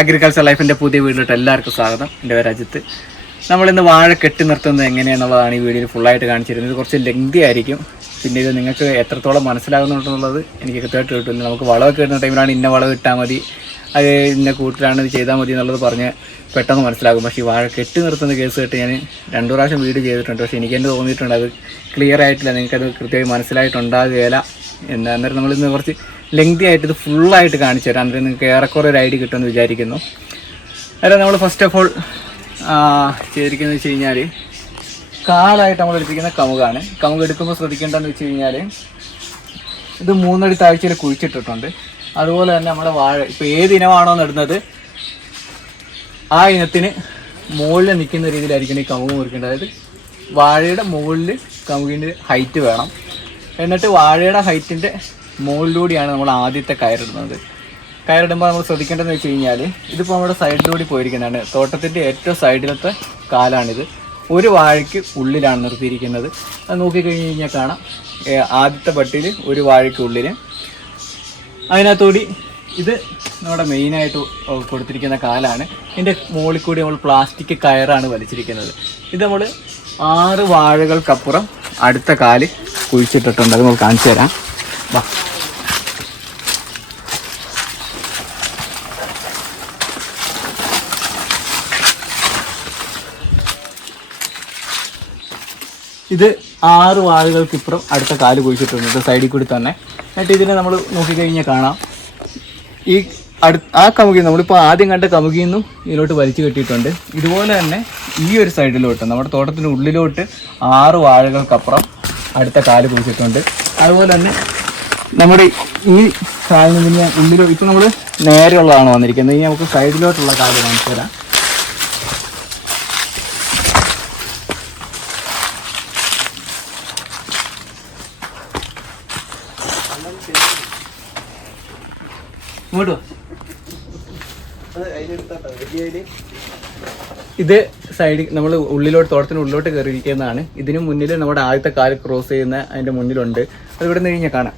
Agriculture ലൈഫിൻ്റെ പുതിയ വീട്ടിലോട്ട് എല്ലാവർക്കും സ്വാഗതം. എൻ്റെ പേര് അജിത്ത്. നമ്മളിന്ന് വാഴ കെട്ടി നിർത്തുന്നത് എങ്ങനെയാണെന്നുള്ളതാണ് ഈ വീഡിയോയിൽ ഫുള്ളായിട്ട് കാണിച്ചിരുന്നത്. ഇത് കുറച്ച് ലെങ്തി ആയിരിക്കും. പിന്നെ ഇത് നിങ്ങൾക്ക് എത്രത്തോളം മനസ്സിലാകുന്നുണ്ടെന്നുള്ളത് എനിക്ക് കൃത്യമായിട്ട് കിട്ടില്ല. നമുക്ക് വളമൊക്കെ ഇടുന്ന ടൈമിലാണ് ഇന്ന വളം ഇട്ടാൽ മതി, അത് ഇന്ന കൂട്ടിലാണ് ഇത് ചെയ്താൽ മതി എന്നുള്ളത് പറഞ്ഞ് പെട്ടെന്ന് മനസ്സിലാകും. പക്ഷേ ഈ വാഴ കെട്ടി നിർത്തുന്ന കേസ് കേട്ട് ഞാൻ 2 പ്രാവശ്യം വീഡിയോ ചെയ്തിട്ടുണ്ട്. പക്ഷേ എനിക്കെന്ത് തോന്നിയിട്ടുണ്ട്, അത് ക്ലിയർ ആയിട്ടില്ല, നിങ്ങൾക്കത് കൃത്യമായി മനസ്സിലായിട്ടുണ്ടാകുകയില്ല. അന്നേരം നമ്മളിന്ന് കുറച്ച് ലെങ്തി ആയിട്ട് ഇത് ഫുള്ളായിട്ട് കാണിച്ചു തരാം. അന്നേരം നിങ്ങൾക്ക് ഏറെക്കുറെ ഒരു ഐഡിയ കിട്ടുമെന്ന് വിചാരിക്കുന്നു. അന്നേരം നമ്മൾ ഫസ്റ്റ് ഓഫ് ഓൾ ചെയ്തിരിക്കുന്നത് വെച്ച് കഴിഞ്ഞാൽ കാലായിട്ട് നമ്മൾ എടുപ്പിക്കുന്ന കമുകാണ്. കമുക് എടുക്കുമ്പോൾ ശ്രദ്ധിക്കേണ്ടതെന്ന് വെച്ച് കഴിഞ്ഞാൽ ഇത് 3 അടി താഴ്ചയിൽ കുഴിച്ചിട്ടിട്ടുണ്ട്. അതുപോലെ തന്നെ നമ്മുടെ വാഴ ഇപ്പോൾ ഏത് ഇനമാണോ നടുന്നത് ആ ഇനത്തിന് മുകളിൽ നിൽക്കുന്ന രീതിയിലായിരിക്കണം ഈ കമുക് മുറിക്കേണ്ടത്. അതായത് വാഴയുടെ മുകളിൽ കമുകിൻ്റെ ഹൈറ്റ് വേണം. എന്നിട്ട് വാഴയുടെ ഹൈറ്റിൻ്റെ മുകളിലൂടെയാണ് നമ്മൾ ആദ്യത്തെ കയറിടുന്നത്. കയറിടുമ്പോൾ നമ്മൾ ശ്രദ്ധിക്കേണ്ടതെന്ന് വെച്ച് കഴിഞ്ഞാൽ ഇതിപ്പോൾ നമ്മുടെ സൈഡിലൂടെ പോയിരിക്കുന്നതാണ്. തോട്ടത്തിൻ്റെ ഏറ്റവും സൈഡിലത്തെ കാലാണിത്. ഒരു വാഴയ്ക്ക് ഉള്ളിലാണ് നിർത്തിയിരിക്കുന്നത്. അത് നോക്കിക്കഴിഞ്ഞ് കഴിഞ്ഞാൽ കാണാം, ആദ്യത്തെ പട്ടിയിൽ ഒരു വാഴയ്ക്ക് ഉള്ളിൽ. അതിനകത്തൂടി ഇത് നമ്മുടെ മെയിനായിട്ട് കൊടുത്തിരിക്കുന്ന കാലാണ്. ഇതിൻ്റെ മുകളിൽ കൂടി നമ്മൾ പ്ലാസ്റ്റിക് കയറാണ് വലിച്ചിരിക്കുന്നത്. ഇത് നമ്മൾ 6 വാഴകൾക്കപ്പുറം അടുത്ത കാല് കുഴിച്ചിട്ടിട്ടുണ്ട്. അത് നമ്മൾ കാണിച്ചു തരാം. വാ, ഇത് 6 വാഴകൾക്കിപ്പുറം അടുത്ത കാല് കുഴിച്ചിട്ടുണ്ട് സൈഡിൽ കൂടി തന്നെ. എന്നിട്ട് ഇതിനെ നമ്മൾ നോക്കിക്കഴിഞ്ഞാൽ കാണാം, ഈ ആ കമുകിൽ നമ്മളിപ്പോൾ ആദ്യം കണ്ട കമുകിൽ നിന്നും ഇതിലോട്ട് വലിച്ചു കെട്ടിയിട്ടുണ്ട്. ഇതുപോലെ തന്നെ ഈ ഒരു സൈഡിലോട്ട് നമ്മുടെ തോട്ടത്തിൻ്റെ ഉള്ളിലോട്ട് 6 വാഴകൾക്കപ്പുറം അടുത്ത കാല് കുഴിച്ചിട്ടുണ്ട്. അതുപോലെ തന്നെ നമ്മുടെ ഈ കാലിന് ഉള്ളിലോ ഇപ്പം നമ്മൾ നേരെയുള്ളതാണ് വന്നിരിക്കുന്നത്. ഇനി നമുക്ക് സൈഡിലോട്ടുള്ള കാല് കാണിച്ചു തരാം. ഇത് സൈഡിൽ നമ്മൾ ഉള്ളിലോട്ട് തോട്ടത്തിന് ഉള്ളിലോട്ട് കയറിയിരിക്കുന്നതാണ്. ഇതിന് മുന്നിൽ നമ്മുടെ ആദ്യത്തെ കാല് ക്രോസ് ചെയ്യുന്ന അതിൻ്റെ മുന്നിലുണ്ട്. അത് ഇവിടെ നിന്ന് കഴിഞ്ഞാൽ കാണാം.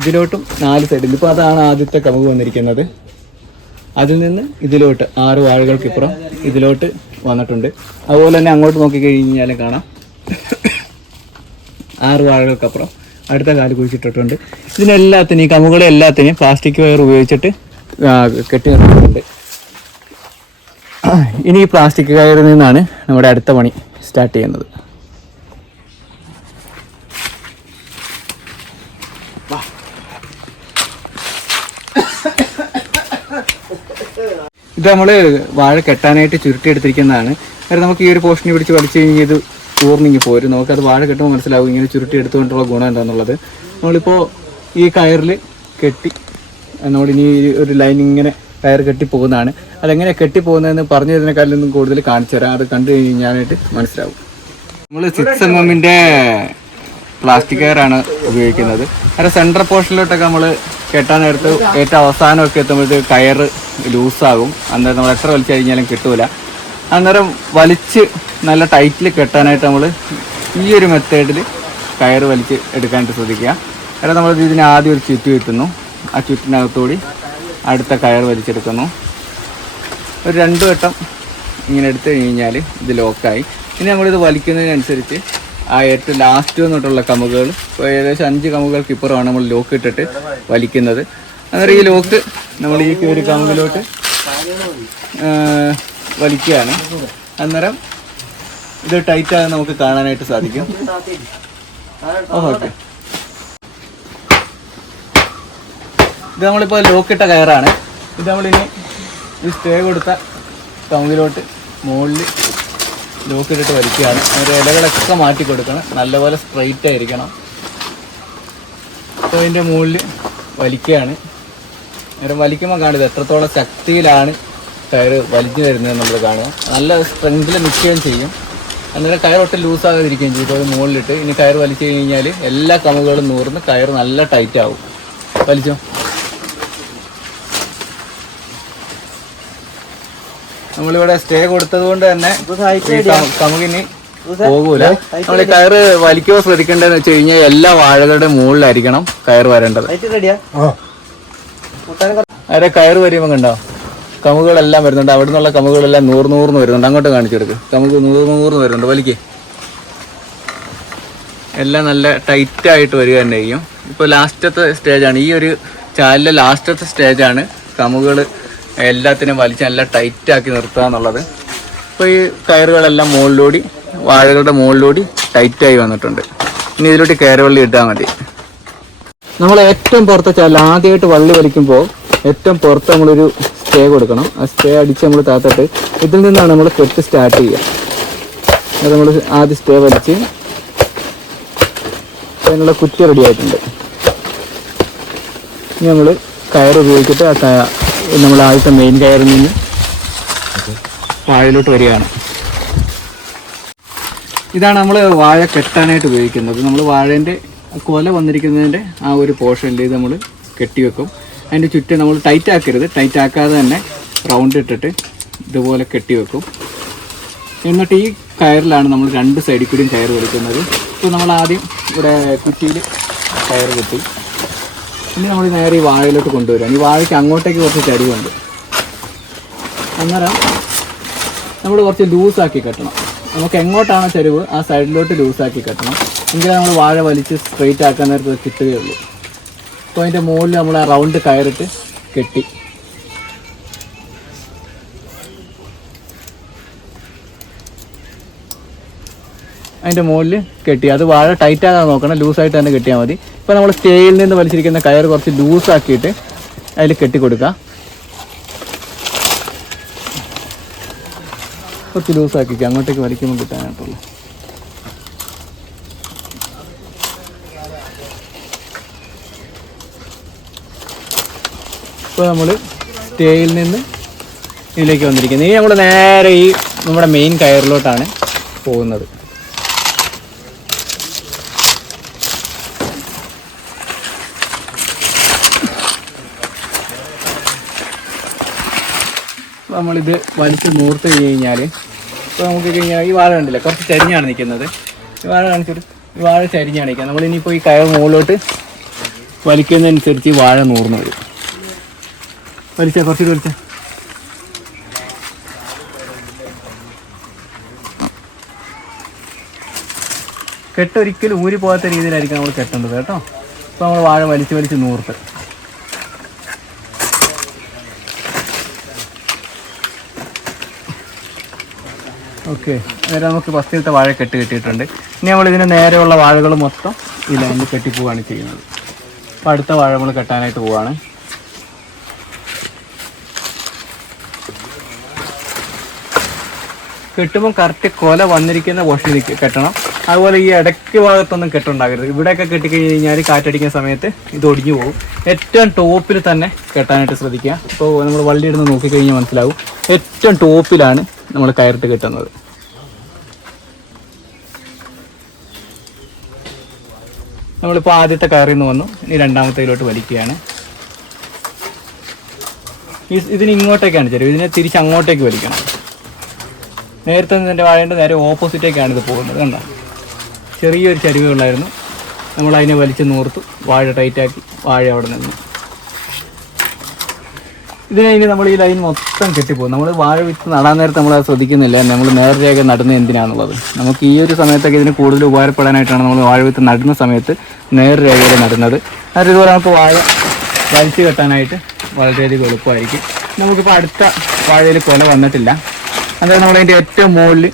ഇതിലോട്ടും 4 സൈഡിൽ ഇപ്പോൾ അതാണ് ആദ്യത്തെ കമുക് വന്നിരിക്കുന്നത്. അതിൽ നിന്ന് ഇതിലോട്ട് 6 വാഴകൾക്കിപ്പുറം ഇതിലോട്ട് വന്നിട്ടുണ്ട്. അതുപോലെ തന്നെ അങ്ങോട്ട് നോക്കിക്കഴിഞ്ഞാലും കാണാം 6 വാഴകൾക്കപ്പുറം അടുത്ത കാല് കുഴിച്ചിട്ടിട്ടുണ്ട്. ഇതിനെല്ലാത്തിനും ഈ കമുകളെ എല്ലാത്തിനെയും പ്ലാസ്റ്റിക് വയർ ഉപയോഗിച്ചിട്ട് കെട്ടി നിർത്തിയിട്ടുണ്ട്. ഇനി ഈ പ്ലാസ്റ്റിക് കയറിൽ നിന്നാണ് നമ്മുടെ അടുത്ത പണി സ്റ്റാർട്ട് ചെയ്യുന്നത്. ഇത് നമ്മൾ വാഴ കെട്ടാനായിട്ട് ചുരുട്ടിയെടുത്തിരിക്കുന്നതാണ്. കാരണം നമുക്ക് ഈ ഒരു പോർഷനെ പിടിച്ച് വലിച്ചു കഴിഞ്ഞാൽ ഇത് ഊർന്നിങ്ങി പോരും. നമുക്കത് വാഴ കെട്ടുമ്പോൾ മനസ്സിലാവും ഇങ്ങനെ ചുരുട്ടി എടുത്തുകൊണ്ടുള്ള ഗുണം എന്താണെന്നുള്ളത്. നമ്മളിപ്പോൾ ഈ കയറിൽ കെട്ടി നമ്മളിനി ഒരു ലൈൻ ഇങ്ങനെ കയർ കെട്ടി പോകുന്നതാണ്. അതെങ്ങനെ കെട്ടി പോകുന്നതെന്ന് പറഞ്ഞു തരുന്നതിനേക്കാളും കൂടുതൽ കാണിച്ചു തരാം. അത് കണ്ടു കഴിഞ്ഞാലായിട്ട് മനസ്സിലാവും. നമ്മൾ 6 mm പ്ലാസ്റ്റിക് കയറാണ് ഉപയോഗിക്കുന്നത്. അതിൻ്റെ സെൻട്രൽ പോർഷനിലോട്ടൊക്കെ നമ്മൾ കെട്ടാൻ നേരത്ത് ഏറ്റവും അവസാനമൊക്കെ എത്തുമ്പോഴത്തേക്ക് കയറ് ലൂസാകും. അന്നേരം നമ്മൾ എത്ര വലിച്ചു കഴിഞ്ഞാലും കിട്ടൂല. അന്നേരം വലിച്ച് നല്ല ടൈറ്റിൽ കെട്ടാനായിട്ട് നമ്മൾ ഈ ഒരു മെത്തേഡിൽ കയറ് വലിച്ച് എടുക്കാനായിട്ട് ശ്രദ്ധിക്കുക. കാരണം നമ്മൾ ഇതിന് ആദ്യം ഒരു ചുറ്റ് കിട്ടുന്നു. ആ ചുറ്റിനകത്തോടി അടുത്ത കയർ വലിച്ചെടുക്കുന്നു. ഒരു 2 വട്ടം ഇങ്ങനെ എടുത്തു കഴിഞ്ഞാൽ ഇത് ലോക്കായി. ഇനി നമ്മളിത് വലിക്കുന്നതിനനുസരിച്ച് ആ ഏറ്റവും ലാസ്റ്റ് വന്നിട്ടുള്ള കമുകുകൾ, ഇപ്പോൾ ഏകദേശം 5 കമുകൾക്ക് ഇപ്പുറമാണ് നമ്മൾ ലോക്ക് ഇട്ടിട്ട് വലിക്കുന്നത്. അന്നേരം ഈ ലോക്ക് നമ്മൾ ഈ ഒരു കമുകിലോട്ട് വലിക്കുകയാണ്. അന്നേരം ഇത് ടൈറ്റായി നമുക്ക് കാണാനായിട്ട് സാധിക്കും. ഓക്കെ, ഇത് നമ്മളിപ്പോൾ ലോക്കിട്ട കയറാണ്. ഇത് നമ്മളിനി ഈ സ്റ്റേ കൊടുത്ത കമുകിലോട്ട് മുകളിൽ ലോക്കിട്ടിട്ട് വലിക്കുകയാണ്. അതിൻ്റെ ഇലകളൊക്കെ മാറ്റി കൊടുക്കണം. നല്ലപോലെ സ്ട്രൈറ്റ് ആയിരിക്കണം. അപ്പോൾ ഇതിൻ്റെ മുകളിൽ വലിക്കുകയാണ്. നേരം വലിക്കുമ്പോൾ കാണുന്നത് എത്രത്തോളം ശക്തിയിലാണ് കയറ് വലിച്ചു തരുന്നത് നമ്മൾ കാണുക. നല്ല സ്ട്രെങ്തിൽ നിൽക്കുകയും ചെയ്യും. അന്നേരം കയർ ഒട്ടും ലൂസാകാതിരിക്കുകയും ചെയ്യും. ഇപ്പോൾ മുകളിലിട്ട് ഇനി കയർ വലിച്ചു കഴിഞ്ഞാൽ എല്ലാ കമുകളും നൂർന്ന് കയർ നല്ല ടൈറ്റ് ആവും. വലിച്ചോ. നമ്മളിവിടെ സ്റ്റേ കൊടുത്തത് കൊണ്ട് തന്നെ കമുകിന് പോകൂല. നമ്മൾ കയറ് വലിക്കുമ്പോൾ ശ്രദ്ധിക്കേണ്ടതെന്ന് വെച്ച് കഴിഞ്ഞാൽ എല്ലാ വാഴകളുടെ മുകളിലായിരിക്കണം കയർ വരേണ്ടത്. അരെ കയറ് വരുമ്പോൾ കണ്ടോ, കമുകുകളെല്ലാം വരുന്നുണ്ട്. അവിടെ നിന്നുള്ള കമുകുകളെല്ലാം നൂർന്ന് വരുന്നുണ്ട്. അങ്ങോട്ട് കാണിച്ചു കൊടുക്ക്. കമുക് നൂർന്ന് വരുന്നുണ്ട്. വലിക്ക്. എല്ലാം നല്ല ടൈറ്റായിട്ട് വരിക തന്നെ ചെയ്യും. ഇപ്പോൾ ലാസ്റ്റത്തെ സ്റ്റേജാണ്, ഈ ഒരു ചാലിലെ ലാസ്റ്റത്തെ സ്റ്റേജാണ് കമുകുകൾ എല്ലാത്തിനും വലിച്ച് നല്ല ടൈറ്റാക്കി നിർത്തുക എന്നുള്ളത്. ഇപ്പോൾ ഈ കയറുകളെല്ലാം മുകളിലൂടി, വാഴകളുടെ മുകളിലൂടി ടൈറ്റായി വന്നിട്ടുണ്ട്. ഇനി ഇതിലോട്ട് കയറുവള്ളി ഇട്ടാൽ മതി. നമ്മൾ ഏറ്റവും പുറത്തെ ചാലിൽ ആദ്യമായിട്ട് വള്ളി വലിക്കുമ്പോൾ ഏറ്റവും പുറത്ത് നമ്മളൊരു സ്റ്റേ കൊടുക്കണം. ആ സ്റ്റേ അടിച്ച് നമ്മൾ താത്തിട്ട് ഇതിൽ നിന്നാണ് നമ്മൾ കെട്ട് സ്റ്റാർട്ട് ചെയ്യുക. അത് നമ്മൾ ആദ്യം സ്റ്റേ വലിച്ച് അതിനുള്ള കുറ്റി റെഡി ആയിട്ടുണ്ട്. ഇനി നമ്മൾ കയർ ഉപയോഗിച്ചിട്ട് നമ്മൾ ആദ്യത്തെ മെയിൻ കയറിൽ നിന്ന് വാഴയിലോട്ട് വരികയാണ്. ഇതാണ് നമ്മൾ വാഴ കെട്ടാനായിട്ട് ഉപയോഗിക്കുന്നത്. നമ്മൾ വാഴേൻ്റെ കൊല വന്നിരിക്കുന്നതിൻ്റെ ആ ഒരു പോർഷനിൽ ഇത് നമ്മൾ കെട്ടിവെക്കും. അതിൻ്റെ ചുറ്റും നമ്മൾ ടൈറ്റ് ആക്കരുത്, ടൈറ്റ് ആക്കാതെ തന്നെ റൗണ്ട് ഇട്ടിട്ട് ഇതുപോലെ കെട്ടിവെക്കും. എന്നിട്ട് ഈ കയറിലാണ് നമ്മൾ രണ്ട് സൈഡിൽ കൂടിയും കയർ വലിക്കുന്നത്. ഇപ്പോൾ നമ്മൾ ആദ്യം ഇവിടെ കുറ്റിയിൽ കയർ കെട്ടി, ഇനി നമ്മൾ നേരെ ഈ വാഴയിലോട്ട് കൊണ്ടുവരാം. ഈ വാഴയ്ക്ക് അങ്ങോട്ടേക്ക് കുറച്ച് ചരിവുണ്ട്. അന്നേരം നമ്മൾ കുറച്ച് ലൂസാക്കി കെട്ടണം. നമുക്ക് എങ്ങോട്ടാണോ ചരിവ് ആ സൈഡിലോട്ട് ലൂസാക്കി കെട്ടണം. എങ്കിലേ നമ്മൾ വാഴ വലിച്ച് സ്ട്രെയിറ്റ് ആക്കാൻ നേരത്തെ കിട്ടുകയുള്ളൂ. അപ്പോൾ അതിൻ്റെ മുകളിൽ നമ്മൾ ആ റൗണ്ട് കയറിട്ട് കെട്ടി. അതിൻ്റെ മുകളിൽ കെട്ടി. അത് വാഴ ടൈറ്റാകാൻ നോക്കണം, ലൂസായിട്ട് തന്നെ കെട്ടിയാൽ മതി. ഇപ്പോൾ നമ്മൾ സ്റ്റേയിൽ നിന്ന് വലിച്ചിരിക്കുന്ന കയർ കുറച്ച് ലൂസാക്കിയിട്ട് അതിൽ കെട്ടിക്കൊടുക്കുക. കുറച്ച് ലൂസാക്കിക്കുക, അങ്ങോട്ടേക്ക് വലിക്കുമ്പോൾ കിട്ടാനായിട്ടുള്ളൂ. ഇപ്പോൾ നമ്മൾ സ്റ്റേയിൽ നിന്ന് ഇതിലേക്ക് വന്നിരിക്കുന്നത്. ഇനി നമ്മൾ നേരെ ഈ നമ്മുടെ മെയിൻ കയറിലോട്ടാണ് പോകുന്നത്. നമ്മളിത് വലിച്ച് നൂർത്ത് കഴിഞ്ഞാൽ ഇപ്പോൾ നമുക്ക് കഴിഞ്ഞാൽ ഈ വാഴ കണ്ടില്ലേ, കുറച്ച് ചരിഞ്ഞാണ് നിൽക്കുന്നത്. ഈ വാഴ കാണിച്ചിട്ട് ഈ വാഴ ചരിഞ്ഞാണ് നിൽക്കുക. നമ്മളിനിയിപ്പോൾ ഈ കയർ മുകളിലോട്ട് വലിക്കുന്നതനുസരിച്ച് ഈ വാഴ നൂർന്ന് വരും. വലിച്ചാൽ കുറച്ചുകൂടി വലിച്ചാൽ കെട്ടൊരിക്കലും ഊരി പോകാത്ത രീതിയിലായിരിക്കും നമ്മൾ കെട്ടേണ്ടത് കേട്ടോ. ഇപ്പോൾ നമ്മൾ വാഴ വലിച്ച് നൂർത്ത്. ഓക്കെ, അന്നേരം നമുക്ക് ഫസ്റ്റിലത്തെ വാഴ കെട്ടിയിട്ടുണ്ട്. ഇനി നമ്മൾ ഇതിന് നേരെയുള്ള വാഴകൾ മൊത്തം ഈ ലൈനിൽ കെട്ടിപ്പോവുകയാണ് ചെയ്യുന്നത്. അപ്പോൾ അടുത്ത വാഴ നമ്മൾ കെട്ടാനായിട്ട് പോവുകയാണ്. കെട്ടുമ്പോൾ കറക്റ്റ് കൊല വന്നിരിക്കുന്ന പോർഷനിൽ കെട്ടണം. അതുപോലെ ഈ ഇടയ്ക്ക് ഭാഗത്തൊന്നും കെട്ടുണ്ടാകരുത്. ഇവിടെയൊക്കെ കെട്ടിക്കഴിഞ്ഞ് കഴിഞ്ഞാൽ കാറ്റടിക്കുന്ന സമയത്ത് ഇത് ഒടിഞ്ഞു പോകും. ഏറ്റവും ടോപ്പിൽ തന്നെ കെട്ടാനായിട്ട് ശ്രദ്ധിക്കുക. ഇപ്പോൾ നമ്മൾ വള്ളി ഇടുന്ന് നോക്കിക്കഴിഞ്ഞാൽ മനസ്സിലാവും, ഏറ്റവും ടോപ്പിലാണ് നമ്മൾ കയറിട്ട് കെട്ടുന്നത്. നമ്മളിപ്പോൾ ആദ്യത്തെ കയറിൽ നിന്ന് വന്നു, ഇനി രണ്ടാമത്തേലോട്ട് വലിക്കുകയാണ്. ഇതിന് ഇങ്ങോട്ടേക്കാണ് ചരിവ്, ഇതിനെ തിരിച്ച് അങ്ങോട്ടേക്ക് വലിക്കണം. നേരത്തെ ഇതിൻ്റെ വാഴേൻ്റെ നേരെ ഓപ്പോസിറ്റേക്കാണ് ഇത് പോകുന്നത്. കണ്ടോ, ചെറിയൊരു ചരിവേ ഉള്ളായിരുന്നു. നമ്മളതിനെ വലിച്ച് നൂർത്തു, വാഴ ടൈറ്റാക്കി വാഴ അവിടെ നിന്ന്. ഇതിനെ നമ്മൾ ഈ ലൈൻ മൊത്തം കെട്ടിപ്പോകും. നമ്മൾ വാഴ വിത്ത് നടാൻ നേരത്തെ നമ്മൾ അത് ശ്രദ്ധിക്കുന്നില്ല, നമ്മൾ നേർരേഖ നടുന്നത് എന്തിനാണെന്നുള്ളത്. നമുക്ക് ഈ ഒരു സമയത്തൊക്കെ ഇതിന് കൂടുതൽ ഉപകാരപ്പെടാനായിട്ടാണ് നമ്മൾ വാഴ വിത്ത് നടുന്ന സമയത്ത് നേർരേഖയിൽ നടുന്നത്. അതായത് ഇതുപോലെ നമുക്ക് വാഴ വലിച്ചു കെട്ടാനായിട്ട് വളരെയധികം എളുപ്പമായിരിക്കും. നമുക്കിപ്പോൾ അടുത്ത വാഴയിൽ കൊല വന്നിട്ടില്ല, അതായത് നമ്മളതിൻ്റെ ഏറ്റവും മുകളിൽ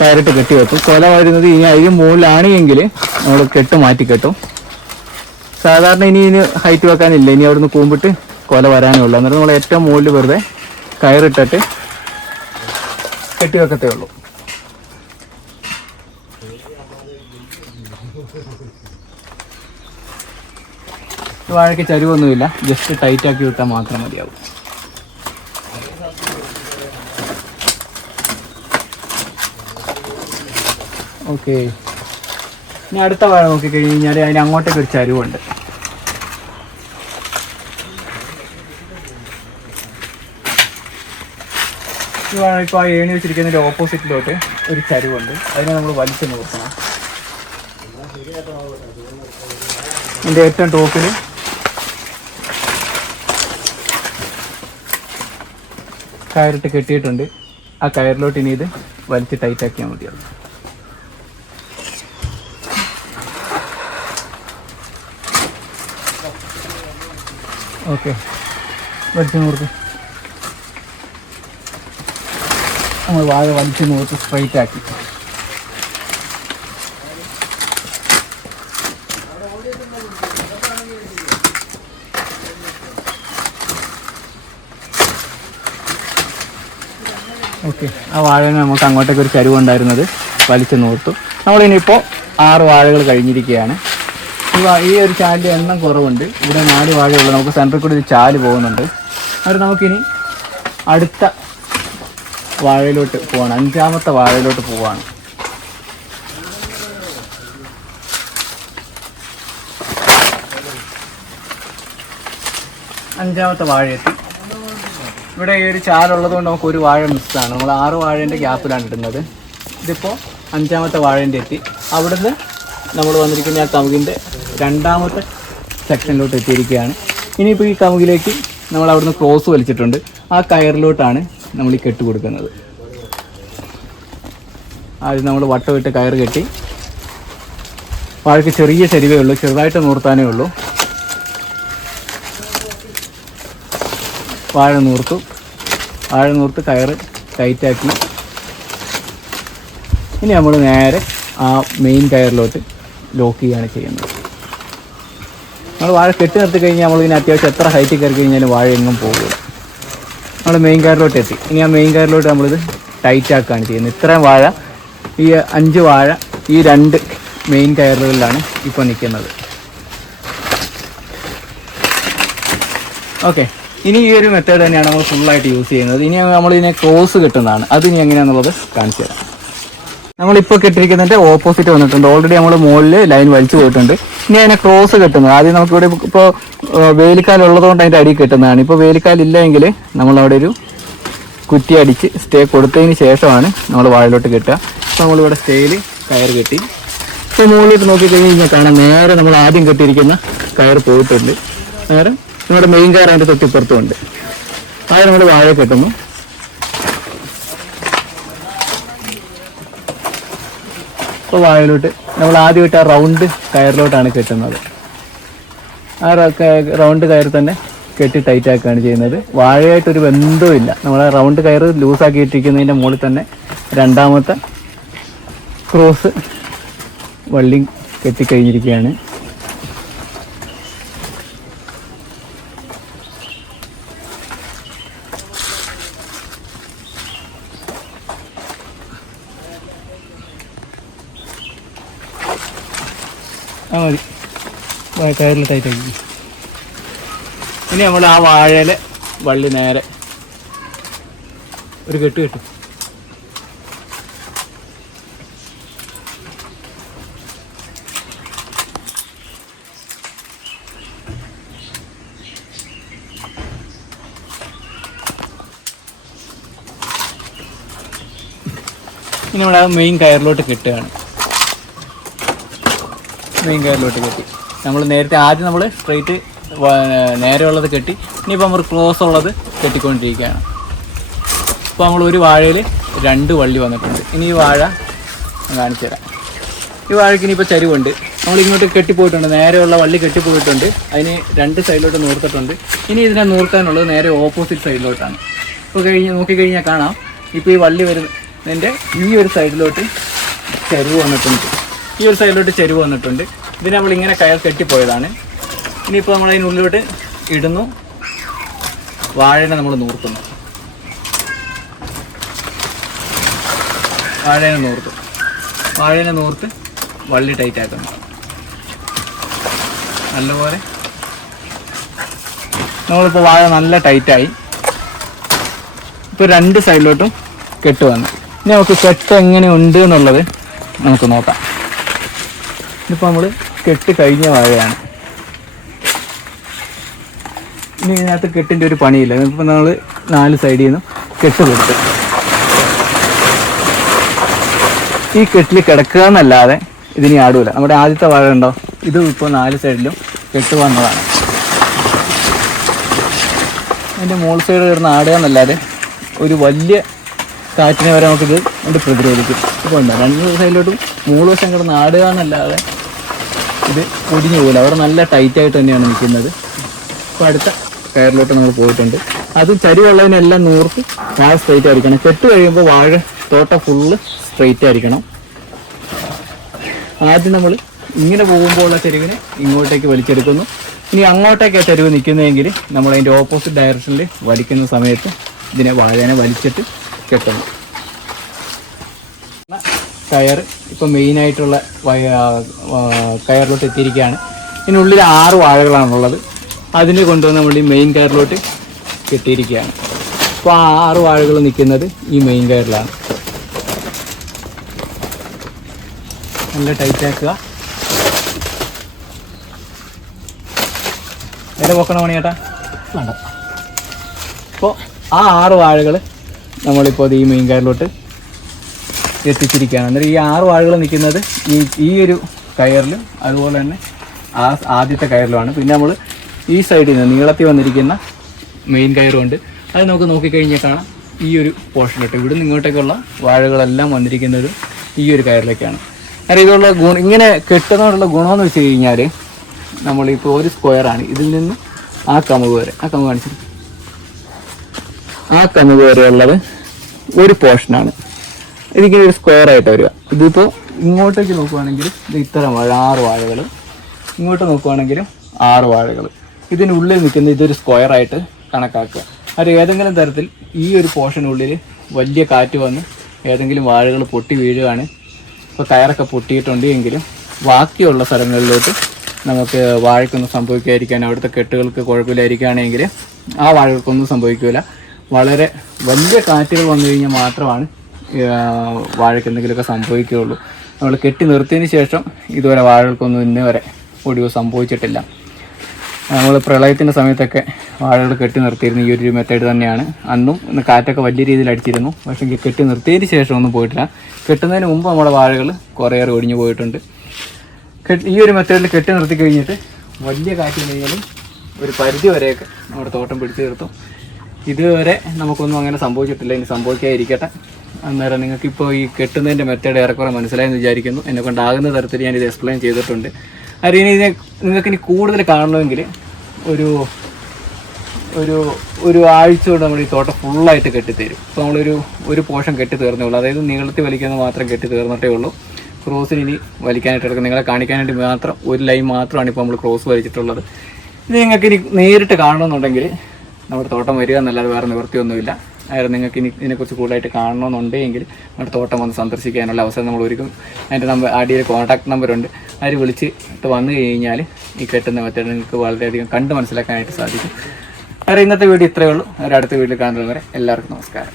കയറിട്ട് കെട്ടി വെക്കും. കൊല വരുന്നത് ഇനി അതിന് മുകളിലാണ് എങ്കിൽ നമ്മൾ കെട്ട് മാറ്റി കെട്ടും. സാധാരണ ഇനി ഹൈറ്റ് വെക്കാനില്ല, ഇനി അവിടുന്ന് കൂമ്പിട്ട് കൊല വരാനേ ഉള്ളൂ. അന്നേരം നമ്മൾ ഏറ്റവും മുകളിൽ വെറുതെ കയറിട്ടിട്ട് കെട്ടി വെക്കത്തേ ഉള്ളൂ. വാഴയ്ക്ക് ചരിവൊന്നുമില്ല, ജസ്റ്റ് ടൈറ്റാക്കി വിട്ടാൽ മാത്രം മതിയാവും. ഓക്കെ, ഇനി അടുത്ത വാഴ നോക്കിക്കഴിഞ്ഞ് കഴിഞ്ഞാൽ അതിന് അങ്ങോട്ടേക്ക് ഒരു ചരിവുണ്ട്. ഈ വാഴ ഇപ്പോൾ ആ ഏണി വെച്ചിരിക്കുന്നതിൻ്റെ ഓപ്പോസിറ്റിലോട്ട് ഒരു ചരിവുണ്ട്, അതിനെ നമ്മൾ വലിച്ചു നോക്കണം. ഇതിൻ്റെ ഏറ്റവും ടോപ്പിൽ കയറിട്ട് കെട്ടിയിട്ടുണ്ട്. ആ കയറിലോട്ട് ഇനി ഇത് വലിച്ച് ടൈറ്റാക്കിയാൽ മതിയാവും. ഓക്കെ, വലിച്ച് നൂർത്ത് നമ്മൾ വാഴ വലിച്ച് നൂർത്ത് സ്ട്രൈറ്റ് ആക്കി. ഓക്കെ, ആ വാഴനെ നമുക്ക് അങ്ങോട്ടേക്ക് ഒരു ചരിവുണ്ടായിരുന്നത് വലിച്ചു നൂർത്തു. നമ്മളിനിയിപ്പോൾ 6 വാഴകൾ കഴിഞ്ഞിരിക്കുകയാണ്. ഈ ഒരു ചാലിൻ്റെ എണ്ണം കുറവുണ്ട്. ഇവിടെ 4 വാഴയുള്ളൂ. നമുക്ക് സെൻറ്ററിൽ കൂടി ഒരു ചാല് പോകുന്നുണ്ട്. അത് നമുക്കിനി അടുത്ത വാഴയിലോട്ട് പോവാണ്. 5ാമത്തെ വാഴയിലോട്ട് പോവാണ്. അഞ്ചാമത്തെ വാഴ എത്തി. ഇവിടെ ഈ ഒരു ചാലുള്ളത് കൊണ്ട് നമുക്ക് ഒരു വാഴ മിസ്സാണ്. നമ്മൾ 6 വാഴേൻ്റെ ഗ്യാപ്പിലാണ് ഇടുന്നത്. ഇതിപ്പോൾ 5ാമത്തെ വാഴേൻ്റെ എത്തി. അവിടുന്ന് നമ്മൾ വന്നിരിക്കുന്ന ആ കമുകിൻ്റെ 2ാമത്തെ സെക്ഷനിലോട്ട് എത്തിയിരിക്കുകയാണ്. ഇനിയിപ്പോൾ ഈ കമുകിലേക്ക് നമ്മൾ അവിടുന്ന് ക്രോസ് വലിച്ചിട്ടുണ്ട്. ആ കയറിലോട്ടാണ് നമ്മൾ ഈ കെട്ട് കൊടുക്കുന്നത്. ആദ്യം നമ്മൾ വട്ടമിട്ട് കയറ് കെട്ടി. വാഴയ്ക്ക് ചെറിയ ചരിവേ ഉള്ളൂ, ചെറുതായിട്ട് നൂർത്താനേ ഉള്ളൂ. വാഴ നൂർത്ത് കയറ് ടൈറ്റാക്കി. ഇനി നമ്മൾ നേരെ ആ മെയിൻ കയറിലോട്ട് ലോക്ക് ചെയ്യുകയാണ് ചെയ്യുന്നത്. നമ്മൾ വാഴ കെട്ടി നിർത്തി കഴിഞ്ഞാൽ നമ്മളിതിന് അത്യാവശ്യം എത്ര ഹൈറ്റിൽ കയറി കഴിഞ്ഞാലും വാഴ എങ്ങും പോകില്ല. നമ്മൾ മെയിൻ കയറിലോട്ട് എത്തി. ഇനി ആ മെയിൻ കയറിലോട്ട് നമ്മളിത് ടൈറ്റാക്കുകയാണ് ചെയ്യുന്നത്. ഇത്രയും വാഴ, ഈ 5 വാഴ ഈ 2 മെയിൻ കയറുകളിലാണ് ഇപ്പോൾ നിൽക്കുന്നത്. ഓക്കെ, ഇനി ഈ ഒരു മെത്തേഡ് തന്നെയാണ് നമ്മൾ ഫുള്ളായിട്ട് യൂസ് ചെയ്യുന്നത്. ഇനി നമ്മളിതിനെ ക്രോസ് കെട്ടുന്നതാണ്. അത് ഇനി എങ്ങനെയാണെന്നുള്ളത് കാണിച്ചു തരാം. നമ്മളിപ്പോൾ കെട്ടിരിക്കുന്നതിൻ്റെ ഓപ്പോസിറ്റ് വന്നിട്ടുണ്ട്. ഓൾറെഡി നമ്മൾ മുകളിൽ ലൈൻ വലിച്ചു പോയിട്ടുണ്ട്. ഇനി അതിനെ ക്രോസ് കെട്ടുന്നത്. ആദ്യം നമുക്കിവിടെ ഇപ്പോൾ വേലിക്കാലുള്ളതുകൊണ്ട് അതിൻ്റെ അടി കെട്ടുന്നതാണ്. ഇപ്പോൾ വേലിക്കാലില്ലെങ്കിൽ നമ്മളവിടെ ഒരു കുറ്റി അടിച്ച് സ്റ്റേ കൊടുത്തതിന് ശേഷമാണ് നമ്മൾ വാഴയിലോട്ട് കെട്ടുക. അപ്പോൾ നമ്മളിവിടെ സ്റ്റേയിൽ കയർ കെട്ടി. ഇപ്പോൾ മുകളിലോട്ട് നോക്കിക്കഴിഞ്ഞാൽ കാണാം, നേരെ നമ്മൾ ആദ്യം കെട്ടിയിരിക്കുന്ന കയർ പോയിട്ടുണ്ട്. നേരെ നമ്മുടെ മെയിൻ കയർ അതിൻ്റെ തൊട്ടിപ്പുറത്തുമുണ്ട്. അത് നമ്മൾ വാഴ കെട്ടുന്നു. ഇപ്പോൾ വാഴയിലോട്ട് നമ്മൾ ആദ്യമായിട്ട് ആ റൗണ്ട് കയറിലോട്ടാണ് കെട്ടുന്നത്. ആ റൗണ്ട് കയർ തന്നെ കെട്ടി ടൈറ്റാക്കുകയാണ് ചെയ്യുന്നത്. വാഴയായിട്ടൊരു ബന്ധവും ഇല്ല. നമ്മൾ ആ റൗണ്ട് കയർ ലൂസാക്കി ഇട്ടിരിക്കുന്നതിൻ്റെ മുകളിൽ തന്നെ 2ാമത്തെ ക്രോസ് വള്ളി കെട്ടിക്കഴിഞ്ഞിരിക്കുകയാണ്. ആ മതി, കയറിൽ ടൈറ്റാക്കി. ഇനി നമ്മൾ ആ വാഴയിലെ വള്ളി നേരെ ഒരു കെട്ട് കെട്ടും. ഇനി നമ്മൾ ആ മെയിൻ കയറിലോട്ട് കെട്ടുകയാണ്. മെയിൻ കയറിലോട്ട് കെട്ടി നമ്മൾ നേരത്തെ ആദ്യം നമ്മൾ സ്ട്രൈറ്റ് നേരെ ഉള്ളത് കെട്ടി. ഇനിയിപ്പോൾ നമ്മൾ ക്ലോസ് ഉള്ളത് കെട്ടിക്കൊണ്ടിരിക്കുകയാണ്. ഇപ്പോൾ നമ്മൾ ഒരു വാഴയിൽ 2 വള്ളി വന്നിട്ടുണ്ട്. ഇനി ഈ വാഴ കാണിച്ചു തരാം. ഈ വാഴയ്ക്ക് ഇനിയിപ്പോൾ ചരിവുണ്ട്. നമ്മൾ ഇങ്ങോട്ട് കെട്ടിപ്പോയിട്ടുണ്ട്, നേരെയുള്ള വള്ളി കെട്ടിപ്പോയിട്ടുണ്ട്. അതിന് 2 സൈഡിലോട്ട് നൂർത്തിട്ടുണ്ട്. ഇനി ഇതിനെ നൂർത്താനുള്ളത് നേരെ ഓപ്പോസിറ്റ് സൈഡിലോട്ടാണ്. ഇപ്പോൾ നോക്കിക്കഴിഞ്ഞാൽ കാണാം, ഇപ്പോൾ ഈ വള്ളി വരുന്നതിൻ്റെ ഈ ഒരു സൈഡിലോട്ട് ചരിവ് വന്നിട്ടുണ്ട്. ഈ ഒരു സൈഡിലോട്ട് ചരിവ് വന്നിട്ടുണ്ട്. ഇതിന് നമ്മളിങ്ങനെ കയർ കെട്ടിപ്പോയതാണ്. ഇനിയിപ്പോൾ നമ്മൾ അതിനുള്ളിലോട്ട് ഇടുന്നു. വാഴനെ നമ്മൾ നൂർത്തുന്നു. വാഴനെ നൂർത്ത് വള്ളി ടൈറ്റാക്കുന്നു നല്ലപോലെ. നമ്മളിപ്പോൾ വാഴ നല്ല ടൈറ്റായി. ഇപ്പോൾ 2 സൈഡിലോട്ടും കെട്ട് വന്നു. ഇനി നമുക്ക് കെട്ട് എങ്ങനെ ഉണ്ട് എന്നുള്ളത് നമുക്ക് നോക്കാം. ഇതിപ്പോൾ നമ്മൾ കെട്ട് കഴിഞ്ഞ വാഴയാണ്. ഇനി ഇതിനകത്ത് കെട്ടിൻ്റെ ഒരു പണിയില്ല. ഇപ്പം നമ്മൾ 4 സൈഡിൽ നിന്നും കെട്ട് കൊടുത്ത് ഈ കെട്ടിൽ കിടക്കുക എന്നല്ലാതെ ഇതിനി ആടൂല. നമ്മുടെ ആദ്യത്തെ വാഴ ഉണ്ടോ, ഇത് ഇപ്പോൾ 4 സൈഡിലും കെട്ട് വന്നതാണ്. അതിൻ്റെ മോൾ സൈഡ് കിടന്ന് ആടുക എന്നല്ലാതെ ഒരു വലിയ കാറ്റിനെ വരെ നമുക്കിത് കൊണ്ട് പ്രതിരോധിക്കും. ഇപ്പോൾ ഉണ്ട് 2 സൈഡിലോട്ടും 3 വശം കിടന്ന് ആടുക എന്നല്ലാതെ ഇത് ഒടിഞ്ഞു പോകില്ല. അവിടെ നല്ല ടൈറ്റായിട്ട് തന്നെയാണ് നിൽക്കുന്നത്. അപ്പോൾ അടുത്ത കയറിലോട്ട് നമ്മൾ പോയിട്ടുണ്ട്. അതും ചരിവുള്ളതിനെല്ലാം നൂർത്ത് വാഴ സ്ട്രെയിറ്റ് ആയിരിക്കണം. കെട്ട് കഴിയുമ്പോൾ വാഴ തോട്ട ഫുള്ള് സ്ട്രെയിറ്റ് ആയിരിക്കണം. ആദ്യം നമ്മൾ ഇങ്ങനെ പോകുമ്പോഴുള്ള ചെരുവിനെ ഇങ്ങോട്ടേക്ക് വലിച്ചെടുക്കുന്നു. ഇനി അങ്ങോട്ടേക്ക് ചെരുവ് നിൽക്കുന്നതെങ്കിൽ നമ്മൾ അതിൻ്റെ ഓപ്പോസിറ്റ് ഡയറക്ഷനിൽ വലിക്കുന്ന സമയത്ത് വാഴേനെ വലിച്ചിട്ട് കെട്ടുന്നു. കയർ ഇപ്പം മെയിനായിട്ടുള്ള കയറിലോട്ട് എത്തിയിരിക്കുകയാണ്. ഇതിനുള്ളിൽ 6 വാഴകളാണുള്ളത്. അതിനെ കൊണ്ടുവന്ന് നമ്മൾ ഈ മെയിൻ കയറിലോട്ട് കെട്ടിയിരിക്കുകയാണ്. അപ്പോൾ 6 വാഴകൾ നിൽക്കുന്നത് ഈ മെയിൻ കയറിലാണ്. നല്ല ടൈറ്റാക്കുക. എവിടെ പൊക്കണ പണിയേട്ടാ വേണ്ട. അപ്പോൾ ആ 6 വാഴകൾ നമ്മളിപ്പോൾ ഈ മെയിൻ കയറിലോട്ട് എത്തിച്ചിരിക്കുകയാണ്. അന്നേരം ഈ 6 വാഴകൾ നിൽക്കുന്നത് ഈ ഒരു കയറിലും അതുപോലെ തന്നെ ആദ്യത്തെ കയറിലുമാണ്. പിന്നെ നമ്മൾ ഈ സൈഡിൽ നിന്ന് നീളത്തിൽ വന്നിരിക്കുന്ന മെയിൻ കയറുണ്ട്. അത് നമുക്ക് നോക്കിക്കഴിഞ്ഞാൽ കാണാം ഈ ഒരു പോർഷനിലോട്ട് ഇവിടെ നിന്ന് ഇങ്ങോട്ടേക്കുള്ള വാഴകളെല്ലാം വന്നിരിക്കുന്നത് ഈ ഒരു കയറിലേക്കാണ്. കാരണം ഇതുള്ള ഇങ്ങനെ കെട്ടുന്നതിനുള്ള ഗുണമെന്ന് വെച്ച് കഴിഞ്ഞാൽ നമ്മളിപ്പോൾ ഒരു സ്ക്വയറാണ്. ഇതിൽ നിന്ന് ആ കമുക് വരെ കാണിച്ചിട്ട് ആ കമുക് വരെ ഉള്ളത് ഒരു പോർഷനാണ്. ഇതിങ്ങനെ ഒരു സ്ക്വയറായിട്ട് വരിക. ഇതിപ്പോൾ ഇങ്ങോട്ടേക്ക് നോക്കുവാണെങ്കിൽ ഇത് ഇത്ര വാഴ 6 വാഴകൾ, ഇങ്ങോട്ട് നോക്കുവാണെങ്കിലും 6 വാഴകൾ. ഇതിനുള്ളിൽ നിൽക്കുന്ന ഇതൊരു സ്ക്വയറായിട്ട് കണക്കാക്കുക. അത് ഏതെങ്കിലും തരത്തിൽ ഈ ഒരു പോർഷനുള്ളിൽ വലിയ കാറ്റ് വന്ന് ഏതെങ്കിലും വാഴകൾ പൊട്ടി വീഴുകയാണ്. ഇപ്പോൾ കയറൊക്കെ പൊട്ടിയിട്ടുണ്ട് എങ്കിലും ബാക്കിയുള്ള സ്ഥലങ്ങളിലോട്ട് നമുക്ക് വാഴയ്ക്കൊന്നും സംഭവിക്കാതിരിക്കാൻ, അവിടുത്തെ കെട്ടുകൾക്ക് കുഴപ്പമില്ലായിരിക്കുകയാണെങ്കിൽ ആ വാഴകൾക്കൊന്നും സംഭവിക്കില്ല. വളരെ വലിയ കാറ്റുകൾ വന്നു കഴിഞ്ഞാൽ മാത്രമാണ് വാഴയ്ക്ക് എന്തെങ്കിലുമൊക്കെ സംഭവിക്കുകയുള്ളൂ. നമ്മൾ കെട്ടി നിർത്തിയതിന് ശേഷം ഇതുവരെ വാഴകൾക്കൊന്നും ഇന്ന് വരെ ഒടിവ് സംഭവിച്ചിട്ടില്ല. നമ്മൾ പ്രളയത്തിൻ്റെ സമയത്തൊക്കെ വാഴകൾ കെട്ടി നിർത്തിയിരുന്നു. ഈ ഒരു മെത്തേഡ് തന്നെയാണ്. അന്നും കാറ്റൊക്കെ വലിയ രീതിയിൽ അടിച്ചിരുന്നു. പക്ഷേ കെട്ടി നിർത്തിയതിന് ശേഷം ഒന്നും പോയിട്ടില്ല. കെട്ടുന്നതിന് മുമ്പ് നമ്മുടെ വാഴകൾ കുറേയേറെ ഒടിഞ്ഞു പോയിട്ടുണ്ട്. ഈ ഒരു മെത്തേഡിൽ കെട്ടി നിർത്തി കഴിഞ്ഞിട്ട് വലിയ കാറ്റ് കഴിഞ്ഞാലും ഒരു പരിധി വരെയൊക്കെ നമ്മുടെ തോട്ടം പിടിച്ചു നിർത്തും. ഇതുവരെ നമുക്കൊന്നും അങ്ങനെ സംഭവിച്ചിട്ടില്ല. ഇനി സംഭവിക്കാതിരിക്കട്ടെ. അന്നേരം നിങ്ങൾക്കിപ്പോൾ ഈ കെട്ടുന്നതിൻ്റെ മെത്തേഡ് ഏറെക്കുറെ മനസ്സിലായെന്ന് വിചാരിക്കുന്നു. എന്നെക്കൊണ്ടാകുന്ന തരത്തിൽ ഞാനിത് എക്സ്പ്ലെയിൻ ചെയ്തിട്ടുണ്ട്. അത് ഇനി നിങ്ങൾക്കിനി കൂടുതൽ കാണണമെങ്കിൽ ഒരു ആഴ്ച കൊണ്ട് നമ്മൾ ഈ തോട്ടം ഫുള്ളായിട്ട് കെട്ടിത്തരും. ഇപ്പോൾ ഒരു പോർഷൻ കെട്ടി തീർന്നേ ഉള്ളൂ. അതായത് നീളത്തിൽ വലിക്കുന്നത് മാത്രം കെട്ടി തീർന്നിട്ടേ ഉള്ളൂ. ക്രോസിന് ഇനി വലിക്കാനായിട്ട് എടുക്കും. നിങ്ങളെ കാണിക്കാനായിട്ട് മാത്രം ഒരു ലൈൻ മാത്രമാണ് ഇപ്പോൾ നമ്മൾ ക്രോസ് വലിച്ചിട്ടുള്ളത്. ഇത് നിങ്ങൾക്ക് ഇനി നേരിട്ട് കാണണമെന്നുണ്ടെങ്കിൽ നമ്മുടെ തോട്ടം വരിക എന്നല്ലാതെ വേറെ നിവൃത്തിയൊന്നുമില്ല. അതായത് നിങ്ങൾക്ക് ഇനി ഇതിനെക്കുറിച്ച് കൂടുതലായിട്ട് കാണണമെന്നുണ്ടെങ്കിൽ നമ്മുടെ തോട്ടം വന്ന് സന്ദർശിക്കാനുള്ള അവസരം നമ്മൾ ഒരുക്കും. അതിൻ്റെ അടിയിൽ കോൺടാക്ട് നമ്പറുണ്ട്. അതിൽ വിളിച്ചിട്ട് വന്നു കഴിഞ്ഞാൽ ഈ കെട്ടുന്ന മെത്തേഡ് നിങ്ങൾക്ക് വളരെയധികം കണ്ട് മനസ്സിലാക്കാനായിട്ട് സാധിക്കും. വേറെ ഇന്നത്തെ വീഡിയോ ഇത്രയേ ഉള്ളൂ. അടുത്ത വീഡിയോ കാണുന്നത് വരെ എല്ലാവർക്കും നമസ്കാരം.